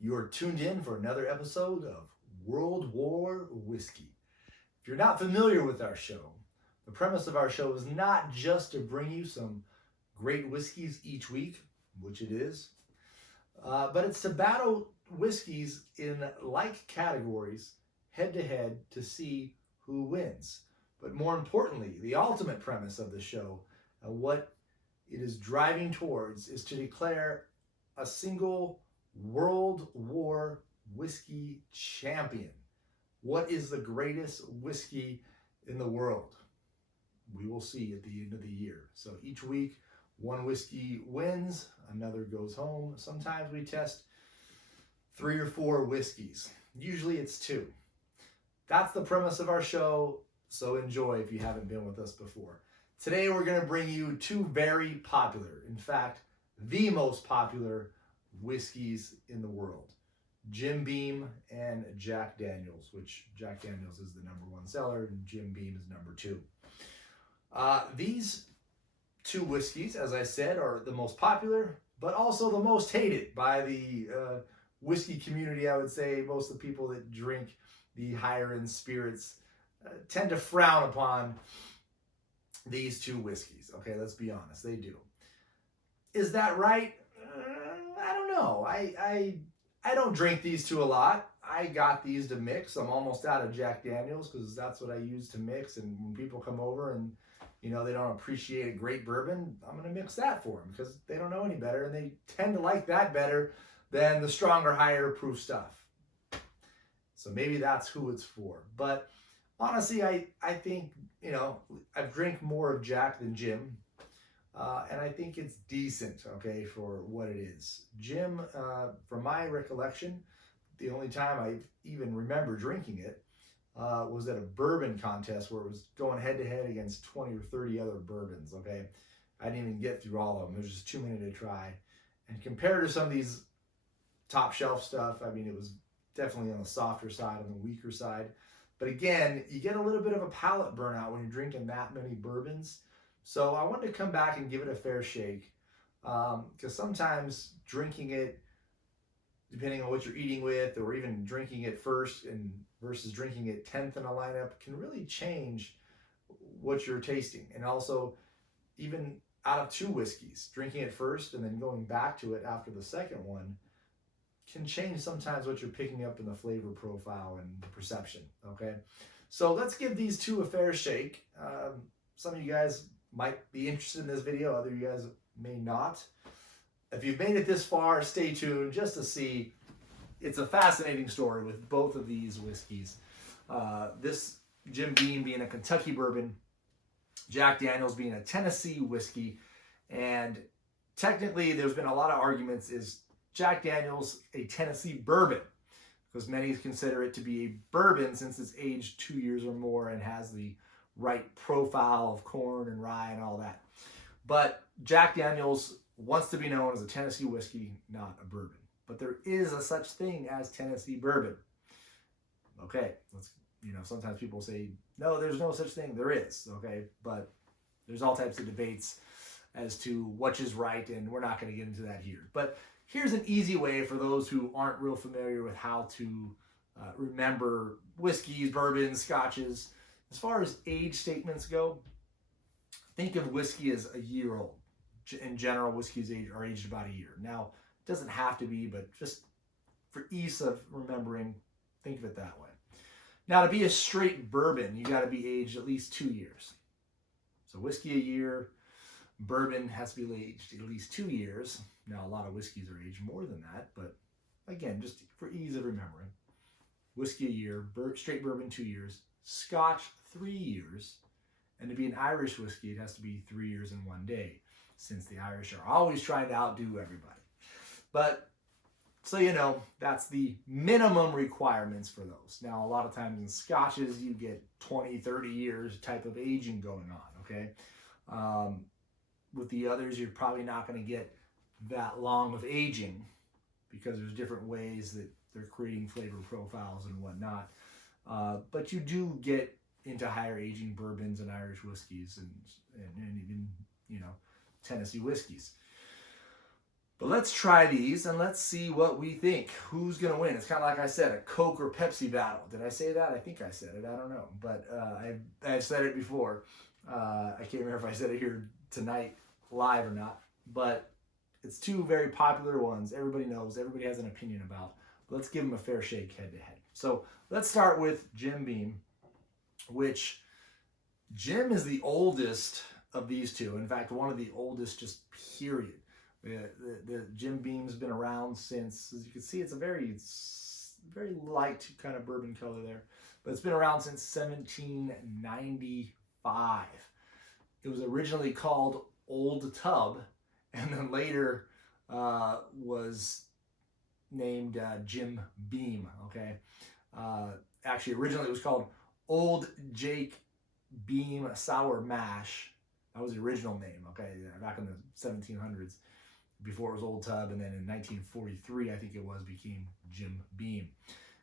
You're tuned in for another episode of World War Whiskey. If you're not familiar with our show, the premise of our show is not just to bring you some great whiskeys each week, which it is, but it's to battle whiskeys in like categories head to head to see who wins. But more importantly, the ultimate premise of the show, what it is driving towards, is to declare a single World War whiskey champion. What is the greatest whiskey in the world? We will see at the end of the year. So each week, one whiskey wins, another goes home. Sometimes we test 3 or 4 whiskeys. Usually it's 2. That's the premise of our show, so enjoy if you haven't been with us before. Today we're going to bring you 2 very popular, in fact, the most popular whiskeys in the world. Jim Beam and Jack Daniels, which Jack Daniels is the #1 seller and Jim Beam is #2. These 2 whiskeys, as I said, are the most popular, but also the most hated by the whiskey community. I would say most of the people that drink the higher end spirits tend to frown upon these 2 whiskeys. Okay, let's be honest, they do. Is that right? I don't know. I don't drink these 2 a lot. I got these to mix. I'm almost out of Jack Daniels because that's what I use to mix. And when people come over and they don't appreciate a great bourbon, I'm going to mix that for them because they don't know any better, and they tend to like that better than the stronger, higher proof stuff. So maybe that's who it's for. But honestly, I think, I've drank more of Jack than Jim. And I think it's decent, okay, for what it is. Jim, from my recollection, the only time I even remember drinking it was at a bourbon contest where it was going head to head against 20 or 30 other bourbons, okay? I didn't even get through all of them. There's just too many to try. And compared to some of these top shelf stuff, I mean, it was definitely on the softer side, on the weaker side. But again, you get a little bit of a palate burnout when you're drinking that many bourbons. So I wanted to come back and give it a fair shake, because sometimes drinking it, depending on what you're eating with, or even drinking it first and versus drinking it 10th in a lineup, can really change what you're tasting. And also, even out of 2 whiskeys, drinking it first and then going back to it after the second one can change sometimes what you're picking up in the flavor profile and the perception, okay? So let's give these 2 a fair shake. Some of you guys might be interested in this video, other you guys may not. If you've made it this far, stay tuned just to see. It's a fascinating story with both of these whiskeys. This Jim Beam being a Kentucky bourbon, Jack Daniels being a Tennessee whiskey, and technically there's been a lot of arguments, is Jack Daniels a Tennessee bourbon? Because many consider it to be a bourbon since it's aged 2 years or more and has the right profile of corn and rye and all that. But Jack Daniels wants to be known as a Tennessee whiskey, not a bourbon. But there is a such thing as Tennessee bourbon. Okay, sometimes people say, no, there's no such thing. There is, okay? But there's all types of debates as to which is right, and we're not going to get into that here. But here's an easy way for those who aren't real familiar with how to remember whiskeys, bourbons, scotches. As far as age statements go, think of whiskey as a year old. In general, whiskeys are aged about a year. Now, it doesn't have to be, but just for ease of remembering, think of it that way. Now, to be a straight bourbon, you got to be aged at least 2 years. So whiskey a year, bourbon has to be aged at least 2 years. Now, a lot of whiskeys are aged more than that, but again, just for ease of remembering. Whiskey a year, straight bourbon 2 years, Scotch 3 years, and to be an Irish whiskey, it has to be 3 years and 1 day, since the Irish are always trying to outdo everybody. But, so that's the minimum requirements for those. Now, a lot of times in Scotches, you get 20, 30 years type of aging going on, okay? With the others, you're probably not going to get that long of aging because there's different ways that they're creating flavor profiles and whatnot. But you do get into higher aging bourbons and Irish whiskeys and even, Tennessee whiskeys. But let's try these and let's see what we think. Who's going to win? It's kind of like I said, a Coke or Pepsi battle. Did I say that? I think I said it. I don't know. But I've said it before. I can't remember if I said it here tonight live or not. But it's two very popular ones. Everybody knows. Everybody has an opinion about. But let's give them a fair shake head to head. So let's start with Jim Beam, which Jim is the oldest of these two. In fact, one of the oldest, just period. The Jim Beam's been around since, as you can see, it's a very light kind of bourbon color there, but it's been around since 1795. It was originally called Old Tub, and then later was named Jim Beam. Okay, actually, originally it was called Old Jake Beam Sour Mash. That was the original name. Okay, back in the 1700s. Before it was Old Tub, and then in 1943, I think it was, became Jim Beam.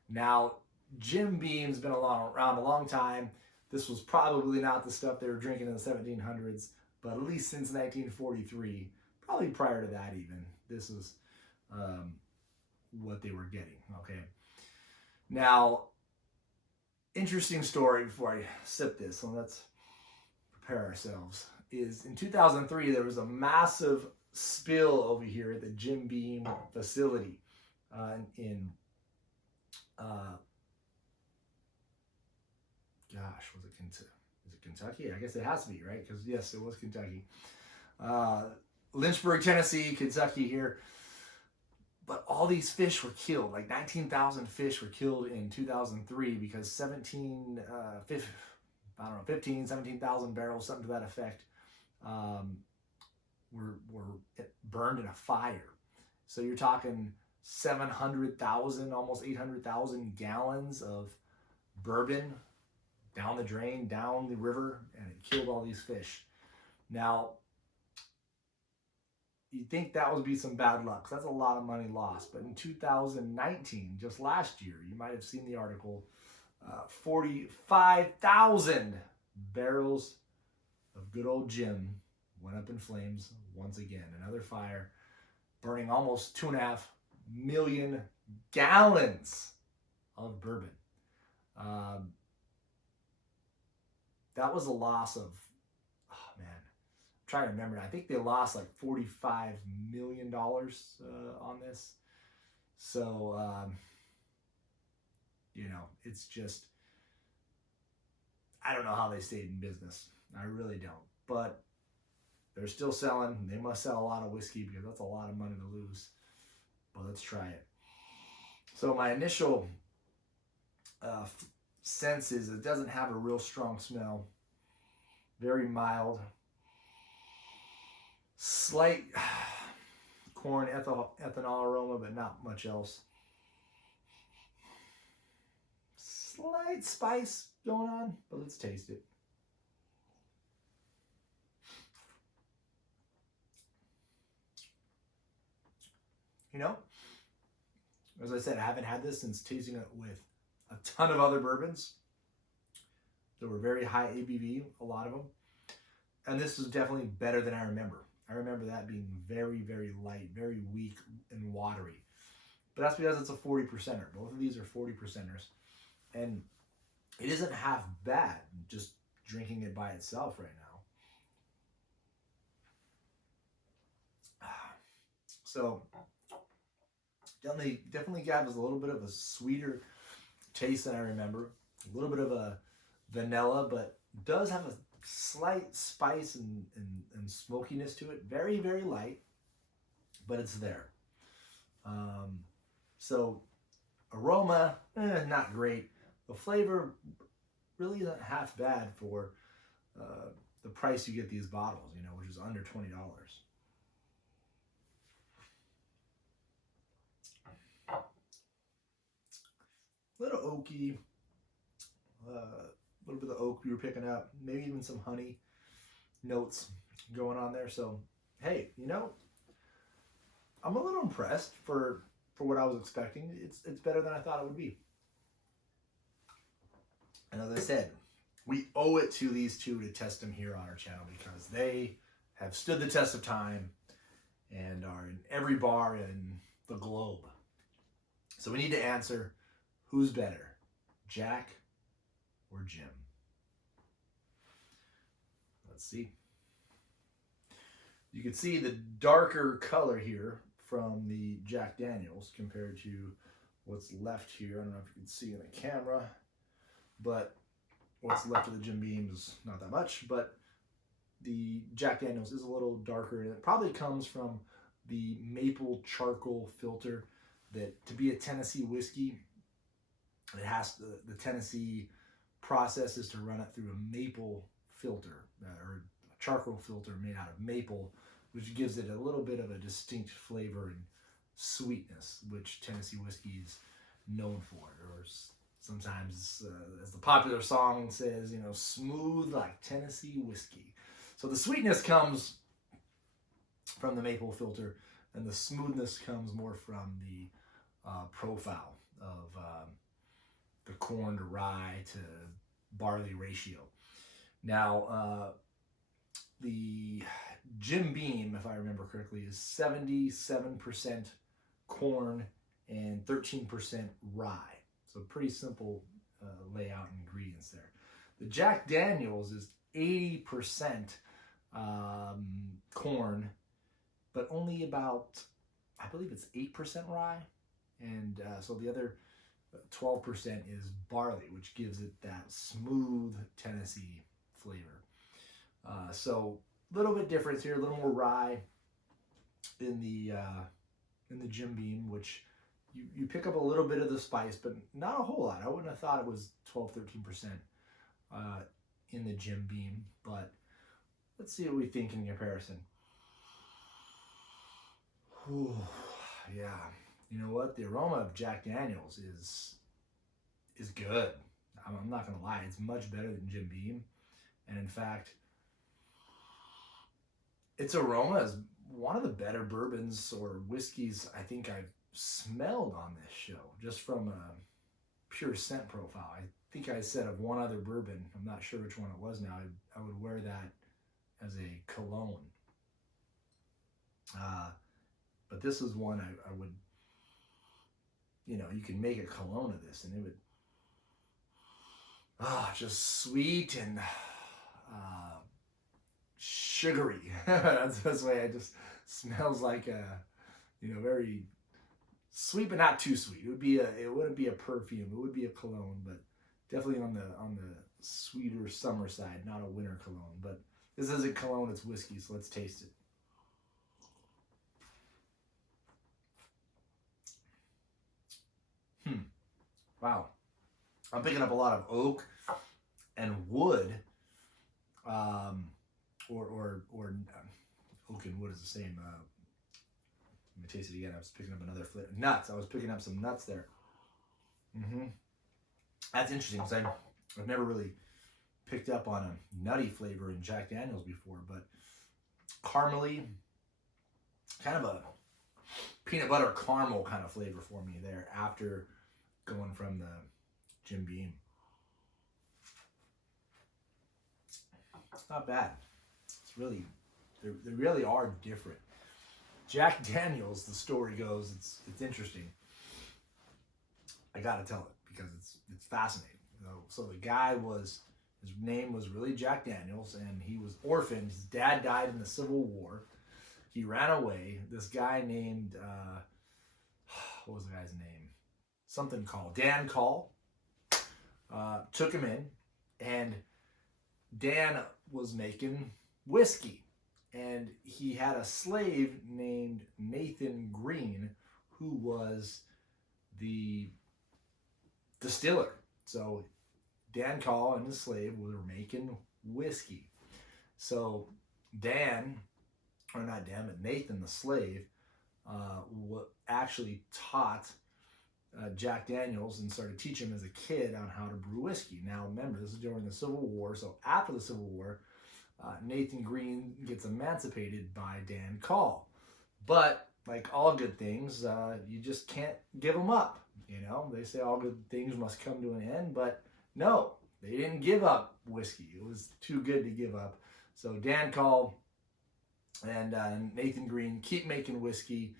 Now, Jim Beam's been around a long time. This was probably not the stuff they were drinking in the 1700s, but at least since 1943, probably prior to that even, this is what they were getting, okay? Now, interesting story before I sip this, so let's prepare ourselves, is in 2003, there was a massive spill over here at the Jim Beam facility in was it Kentucky? Is it Kentucky? I guess it has to be, right? Because yes, it was Kentucky. Lynchburg, Tennessee, Kentucky here. But all these fish were killed. Like 19,000 fish were killed in 2003 because 17,000 barrels, something to that effect, were burned in a fire. So you're talking 700,000, almost 800,000 gallons of bourbon down the drain, down the river, and it killed all these fish. Now, you'd think that would be some bad luck. That's a lot of money lost. But in 2019, just last year, you might have seen the article, 45,000 barrels of good old Jim went up in flames once again. Another fire, burning almost 2.5 million gallons of bourbon. That was a loss of, oh man, I'm trying to remember. I think they lost like $45 million on this. So, it's just, I don't know how they stayed in business. I really don't. But they're still selling. They must sell a lot of whiskey because that's a lot of money to lose. But let's try it. So my initial sense is it doesn't have a real strong smell. Very mild. Slight corn ethanol aroma, but not much else. Slight spice going on, but let's taste it. As I said, I haven't had this since tasting it with a ton of other bourbons. They were very high ABV, a lot of them. And this is definitely better than I remember. I remember that being very, very light, very weak and watery. But that's because it's a 40%er. Both of these are 40%ers. And it isn't half bad just drinking it by itself right now. So definitely got a little bit of a sweeter taste than I remember. A little bit of a vanilla, but does have a slight spice and smokiness to it. Very, very light, but it's there. So aroma, not great. The flavor really isn't half bad for the price you get these bottles, which is under $20. A little oaky, a little bit of oak we were picking up, maybe even some honey notes going on there. So, hey, I'm a little impressed for what I was expecting. It's better than I thought it would be. And as I said, we owe it to these two to test them here on our channel because they have stood the test of time and are in every bar in the globe. So we need to answer, who's better, Jack or Jim? Let's see. You can see the darker color here from the Jack Daniels compared to what's left here. I don't know if you can see in the camera, but what's left of the Jim Beam is not that much, but the Jack Daniels is a little darker, and it probably comes from the maple charcoal filter. That to be a Tennessee whiskey, it has the Tennessee process is to run it through a maple filter or a charcoal filter made out of maple, which gives it a little bit of a distinct flavor and sweetness, which Tennessee whiskey is known for. Or sometimes, as the popular song says, smooth like Tennessee whiskey. So the sweetness comes from the maple filter, and the smoothness comes more from the profile of the corn to rye to barley ratio. Now, the Jim Beam, if I remember correctly, is 77% corn and 13% rye. So pretty simple layout and ingredients there. The Jack Daniels is 80% corn, but only about, I believe it's 8% rye. And so the other 12% is barley, which gives it that smooth Tennessee flavor. So a little bit difference here, a little more rye in the Jim Beam, which you pick up a little bit of the spice, but not a whole lot. I wouldn't have thought it was 12-13% in the Jim Beam, but let's see what we think in comparison. Whew, yeah, you know what? The aroma of Jack Daniels is good. I'm not gonna lie, it's much better than Jim Beam, and in fact, its aroma is one of the better bourbons or whiskeys I think I've smelled on this show, just from a pure scent profile. I think I said of one other bourbon, I'm not sure which one it was now, I would wear that as a cologne. But this is one I would, you can make a cologne of this and it would, just sweet and sugary. That's the way it just smells like a, very sweet, but not too sweet. It wouldn't be a perfume. It would be a cologne, but definitely on the sweeter summer side, not a winter cologne. But this isn't cologne, it's whiskey, so let's taste it. Wow. I'm picking up a lot of oak and wood, or oak and wood is the same. Let me taste it again. I was picking up another flavor. Nuts. I was picking up some nuts there. That's interesting because I've never really picked up on a nutty flavor in Jack Daniels before, but caramely, kind of a peanut butter caramel kind of flavor for me there after going from the Jim Beam. It's not bad. It's really, they really are different. Jack Daniels, the story goes, it's interesting. I gotta tell it because it's fascinating. So the guy his name was really Jack Daniels, and he was orphaned. His dad died in the Civil War. He ran away. This guy named, what was the guy's name? Something Call. Dan Call took him in, and Dan was making whiskey. And he had a slave named Nathan Green who was the distiller. So Dan Call and his slave were making whiskey. So Nathan the slave, actually taught Jack Daniels and started teaching him as a kid on how to brew whiskey. Now remember, this is during the Civil War, so after the Civil War, Nathan Green gets emancipated by Dan Call. But like all good things, you just can't give them up. They say all good things must come to an end, but no, they didn't give up whiskey. It was too good to give up. So Dan Call and Nathan Green keep making whiskey.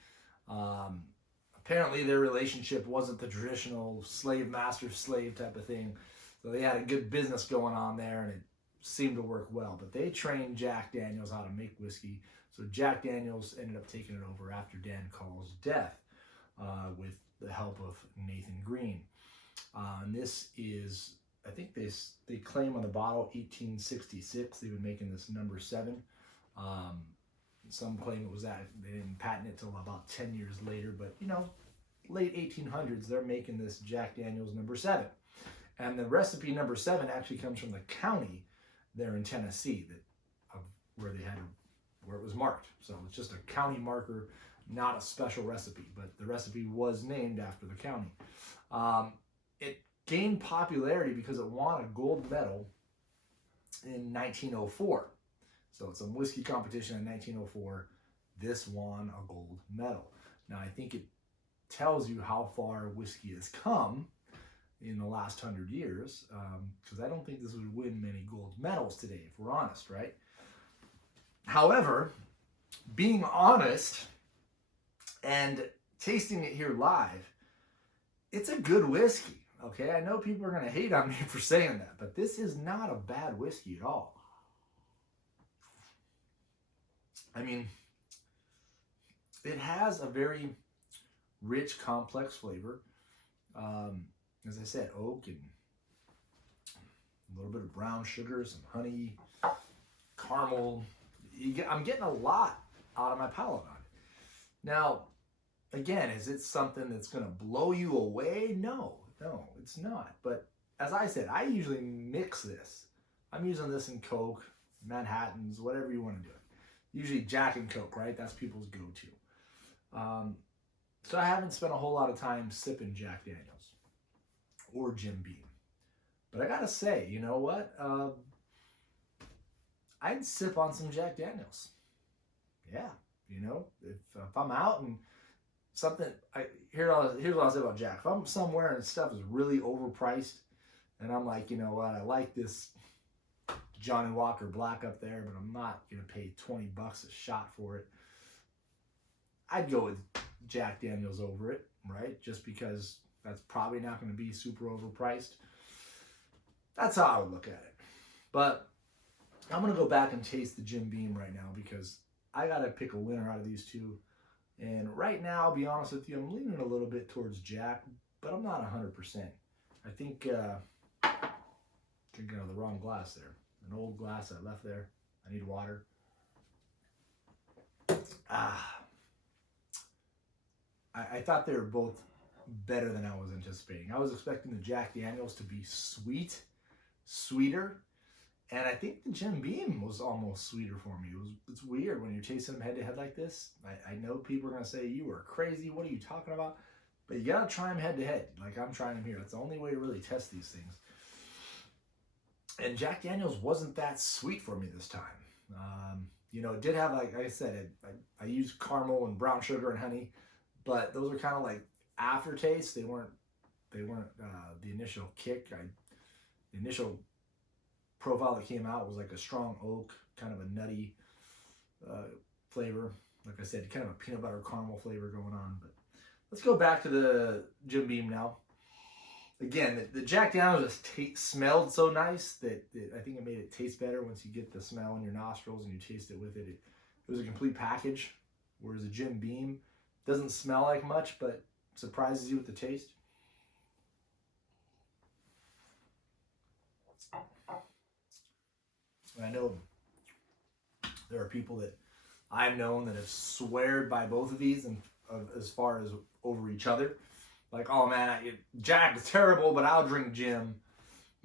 Um, Apparently, their relationship wasn't the traditional slave master slave type of thing, so they had a good business going on there, and it seemed to work well. But they trained Jack Daniels how to make whiskey, so Jack Daniels ended up taking it over after Dan Call's death, with the help of Nathan Green. And this is, I think they claim on the bottle 1866. They've been making this number 7. Some claim it was that they didn't patent it till about 10 years later, but late 1800s, they're making this Jack Daniels number 7. And the recipe number 7 actually comes from the county there in Tennessee where it was marked. So it's just a county marker, not a special recipe, but the recipe was named after the county. It gained popularity because it won a gold medal in 1904. So it's a whiskey competition in 1904. This won a gold medal. Now, I think it tells you how far whiskey has come in the last 100 years, because I don't think this would win many gold medals today, if we're honest, right? However, being honest and tasting it here live, it's a good whiskey, okay? I know people are going to hate on me for saying that, but this is not a bad whiskey at all. I mean, it has a very rich, complex flavor. As I said, oak and a little bit of brown sugar, some honey, caramel. I'm getting a lot out of my palate on it. Now, again, is it something that's going to blow you away? No, it's not. But as I said, I usually mix this. I'm using this in Coke, Manhattans, whatever you want to do it. Usually Jack and Coke, right? That's people's go-to. So I haven't spent a whole lot of time sipping Jack Daniels or Jim Beam. But I gotta say, you know what? I'd sip on some Jack Daniels. Yeah, if I'm out and something, here's what I'll say about Jack. If I'm somewhere and stuff is really overpriced, and I'm like, you know what? I like this Johnny Walker Black up there, but I'm not going to pay $20 a shot for it. I'd go with Jack Daniels over it, right? Just because that's probably not going to be super overpriced. That's how I would look at it. But I'm going to go back and taste the Jim Beam right now because I got to pick a winner out of these two. And right now, I'll be honest with you, I'm leaning a little bit towards Jack, but I'm not 100%. I think drinking out of the wrong glass there. An old glass I left there. I need water. I thought they were both better than I was anticipating. I was expecting the Jack Daniels to be sweeter, and I think the Jim Beam was almost sweeter for me. It's weird when you're tasting them head to head like this. I know people are gonna say you are crazy. What are you talking about? But you gotta try them head to head, like I'm trying them here. That's the only way to really test these things. And Jack Daniels wasn't that sweet for me this time. It did have, like I said, I used caramel and brown sugar and honey, but those are kind of like aftertaste. They weren't the initial kick. The initial profile that came out was like a strong oak, kind of a nutty flavor. Like I said, kind of a peanut butter caramel flavor going on. But let's go back to the Jim Beam now. Again, the Jack Daniels just smelled so nice that I think it made it taste better once you get the smell in your nostrils and you taste it with it. It was a complete package, whereas the Jim Beam doesn't smell like much, but surprises you with the taste. And I know there are people that I've known that have sweared by both of these and as far as over each other. Like, oh man, Jack is terrible, but I'll drink Jim.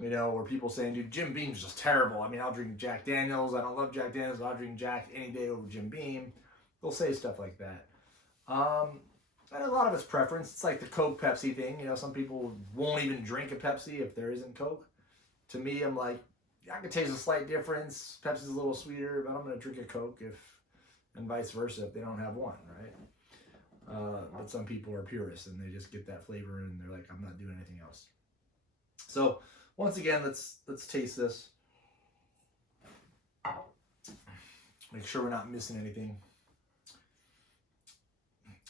Or people saying, dude, Jim Beam's just terrible. I mean, I'll drink Jack Daniels. I don't love Jack Daniels, but I'll drink Jack any day over Jim Beam. They'll say stuff like that. And a lot of it's preference. It's like the Coke Pepsi thing. Some people won't even drink a Pepsi if there isn't Coke. To me, I'm like, I can taste a slight difference. Pepsi's a little sweeter, but I'm going to drink a Coke and vice versa if they don't have one, right? But some people are purists and they just get that flavor and they're like, I'm not doing anything else. So once again, let's taste this. Make sure we're not missing anything.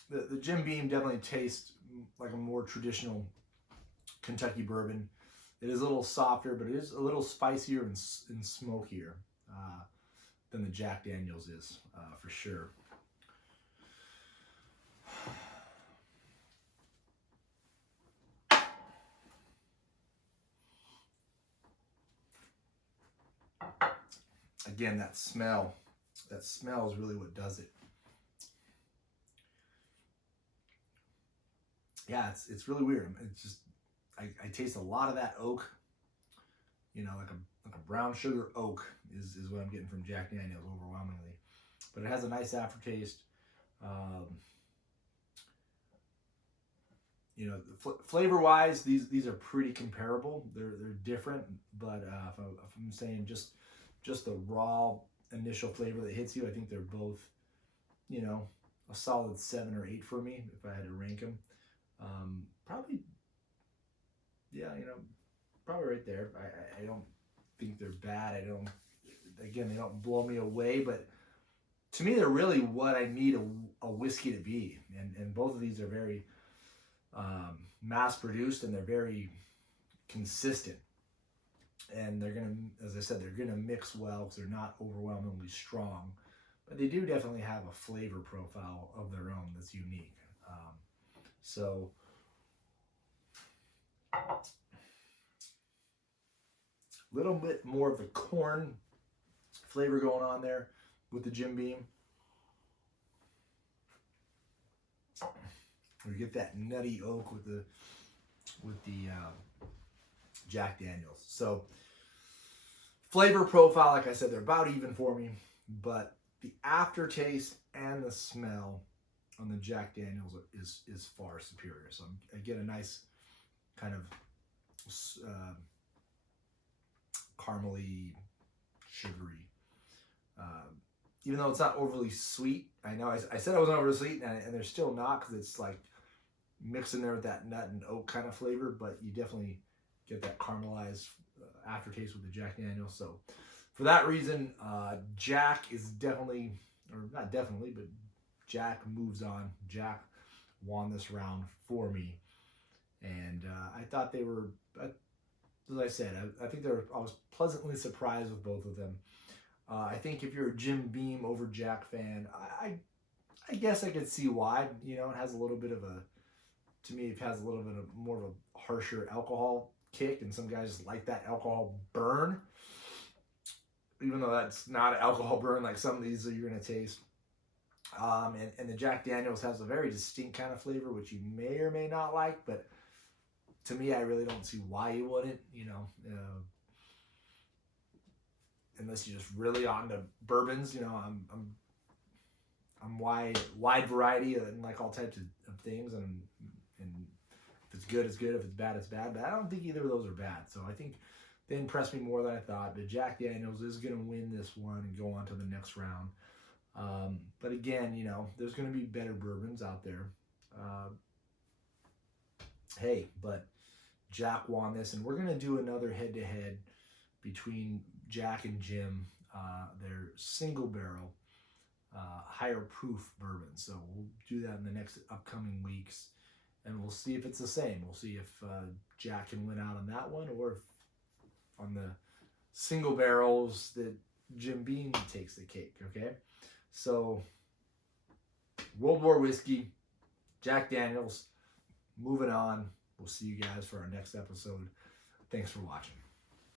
The Jim Beam definitely tastes like a more traditional Kentucky bourbon. It is a little softer, but it is a little spicier and smokier than the Jack Daniel's is, for sure. Again, that smell is really what does it. Yeah, it's really weird. It's just, I taste a lot of that oak, you know, like a brown sugar oak is what I'm getting from Jack Daniel's overwhelmingly. But it has a nice aftertaste. You know, flavor wise, these are pretty comparable. They're different, but if I'm saying just the raw initial flavor that hits you, I think they're both, you know, a solid 7 or 8 for me if I had to rank them. Probably, yeah, you know, probably right there. I don't think they're bad. Again, they don't blow me away, but to me, they're really what I need a whiskey to be. And both of these are very mass produced, and they're very consistent. And they're going to, as I said, they're going to mix well because they're not overwhelmingly strong. But they do definitely have a flavor profile of their own that's unique. So a little bit more of the corn flavor going on there with the Jim Beam. We get that nutty oak with the Jack Daniel's. So flavor profile, like I said, they're about even for me, but the aftertaste and the smell on the Jack Daniel's is far superior. So I get a nice kind of caramely, sugary. Even though it's not overly sweet, I know I said I wasn't overly sweet, and they're still not, because it's like mixed in there with that nut and oak kind of flavor, but you definitely get that caramelized aftertaste with the Jack Daniel's. So for that reason, Jack is definitely, or not definitely, but Jack moves on. Jack won this round for me. And I thought they were, as I said, I think I was pleasantly surprised with both of them. I think if you're a Jim Beam over Jack fan, I guess I could see why. You know, it has a little bit of to me, it has a little bit of more of a harsher alcohol kick, and some guys like that alcohol burn. Even though that's not an alcohol burn like some of these that you're going to taste. And the Jack Daniel's has a very distinct kind of flavor, which you may or may not like, but to me, I really don't see why you wouldn't, you know, unless you're just really on to bourbons. You know, I'm wide variety and like all types of things, and if it's good, it's good. If it's bad, it's bad. But I don't think either of those are bad. So I think they impressed me more than I thought. But Jack Daniel's is going to win this one and go on to the next round. But again, you know, there's going to be better bourbons out there. Hey, but Jack won this, and we're going to do another head-to-head between Jack and Jim. Their single barrel, higher proof bourbon. So we'll do that in the next upcoming weeks, and we'll see if it's the same. We'll see if Jack can win out on that one, or if on the single barrels that Jim Beam takes the cake. Okay, so World War Whiskey, Jack Daniel's, moving on. We'll see you guys for our next episode. Thanks for watching.